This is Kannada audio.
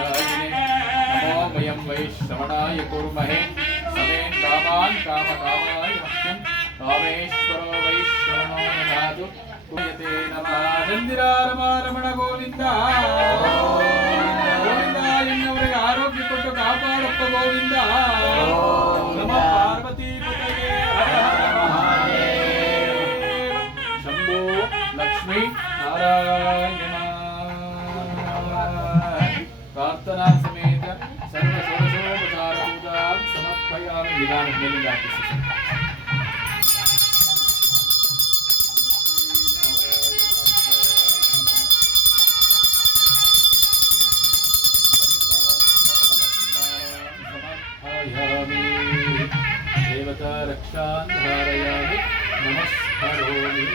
नमो वयं वै श्रवणाय कुर्महे समे कामान् कामकामाय मह्यं कामेश्वरो वै श्रवणो ददातु कुर्यते नमः चन्दिरारमारमण गोविन्द गोविन्द ಎನ್ನವರಿಗೆ ಆರೋಗ್ಯ ಕೊಟ್ಟು ಕಾಪಾಡಪ್ಪ ಗೋವಿಂದ ನಮ ಪಾರ್ವತಿ ಪತಯೇ ಹರ ಹರ ಮಹಾದೇವ ಶಂಭೋ ಲಕ್ಷ್ಮೀ ನಾರಾಯಣ ಪ್ರಾರ್ಥನಾ ಸಮೇತ ಸರ್ವ ಷೋಡಶೋಪಚಾರ ಪೂಜಾಂ ಸಮರ್ಪಯಾಮಿ ವಿಧಾನ ಮೇಲಿಂದ ಹಾಕಿಸಿ देवता रक्षां धारयामि नमस्करोमि